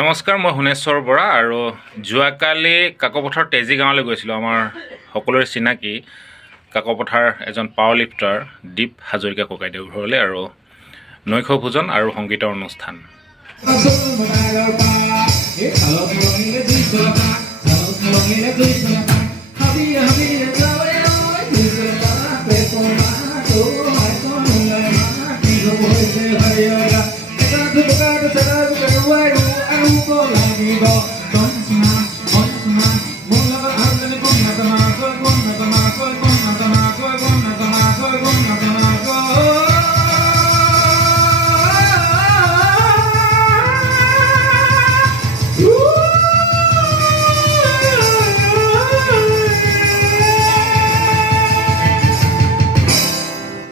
নমস্কাৰ, মই শুনেশ্বৰ বৰা আৰু যোৱাকালি কাকপথাৰ তেজী গাঁৱলৈ গৈছিলোঁ। আমাৰ সকলোৰে চিনাকি কাকপথাৰ এজন পাৱাৰ লিফ্টাৰ দীপ হাজৰিকা ককাইদেউৰ ঘৰলৈ আৰু নৈশ ভোজন আৰু সংগীতৰ অনুষ্ঠান।